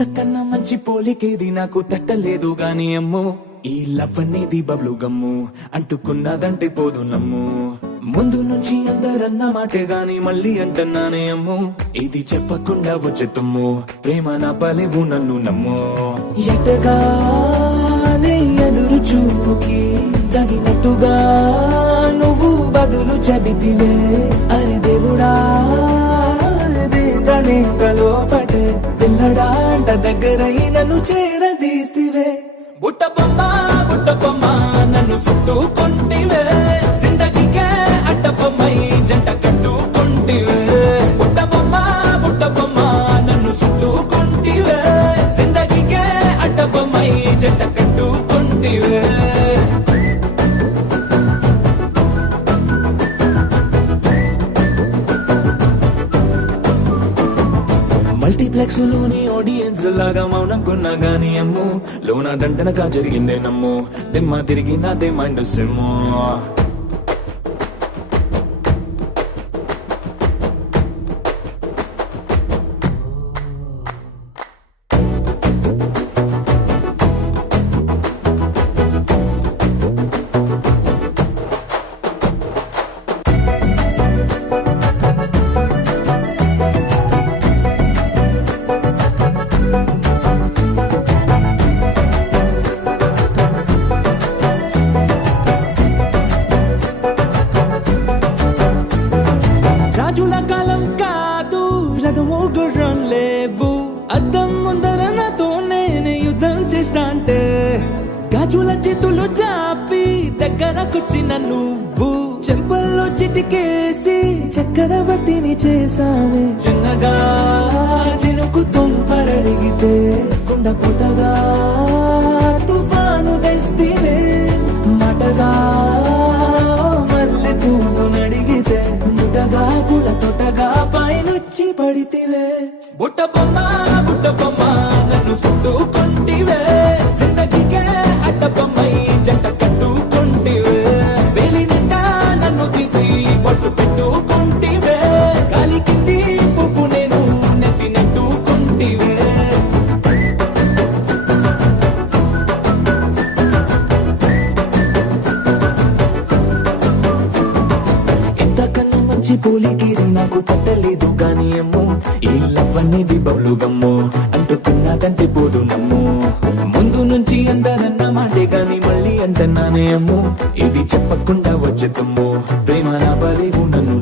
ఇంతకన్నా మంచి పోలికేది నాకు తట్టలేదు గాని అమ్మో ఈ లవ్ అనేది బబ్లు గమ్ము అంటుకున్నదంటే పోదు నమ్ము ముందు నుంచి అందరన్న మాటే గాని మళ్ళీ అంటున్నానే అమ్ము ఇది చెప్పకుండా వచ్చేతుమ్ము ప్రేమ నా పలేవు నన్ను నమ్ము ఎటగానే ఎదురు చూపుకి తగినట్టుగా నువ్వు బదులు చెబితివే అరే దేవుడా లోపటే పిల్లడాంట దగ్గరై నన్ను చేరదీస్తివే బుట్ట బొమ్మ నన్ను చుట్టుకుంటివే జిందగీకే అడ్డ బొమ్మై జంట కట్టుకుంటివే బుట్ట బొమ్మ నన్ను చుట్టుకుంటివే జిందగీకే అడ్డ బొమ్మై జంట కట్టుకుంటివే మల్టీప్లెక్స్ లోని ఆడియన్స్ లాగా మౌనం కొన్నా గానీ అమ్ము లోన దండనగా జరిగిందే నమ్ము దిమ్మ తిరిగి నాదే మైండ్ సిమ్ము రాజుల కాలం కాదు రథము గుర్రం లేవు అద్దం ముందర నాతో నేను యుద్ధం చేస్తా అంటే గాజుల చేతులు జాపి దగ్గరకొచ్చిన నువ్వు చెంపల్లో చిటికేసి చక్రవర్తిని చేసావే చిన్నగా చినుకు తుంపరడిగితే కుండ పుటగా తుఫాను తెస్తివే మాటగా మల్లె పువ్వు నడిగితే ముటగా పుల తొటగా పైనుచ్చి పడితివే బుట్ట బొమ్మ నన్ను చుట్టుకుంటివే జిందగీకే అడ్డ బొమ్మై జంట కట్టుకుంటివే వేలి నిండా నన్ను తీసి పట్టు పెట్టుకుంటివే గాలి కింది పువ్వు నేను నెత్తి నెట్టుకుంటివే ఇంతకన్నా మంచి పోలికేది నాకు తట్టలేదు గాని అమ్మో ఈ లవ్ అనేది బబ్లు గమ్ము అంటుకున్నదంటే పోదు నమ్ము ముందు నుంచి అందరన్న మాటే గాని మళ్ళీ అంటున్నానే అమ్ము ఇది చెప్పకుండా వచ్చేతుమ్ము ప్రేమ నా పలేవు నన్ను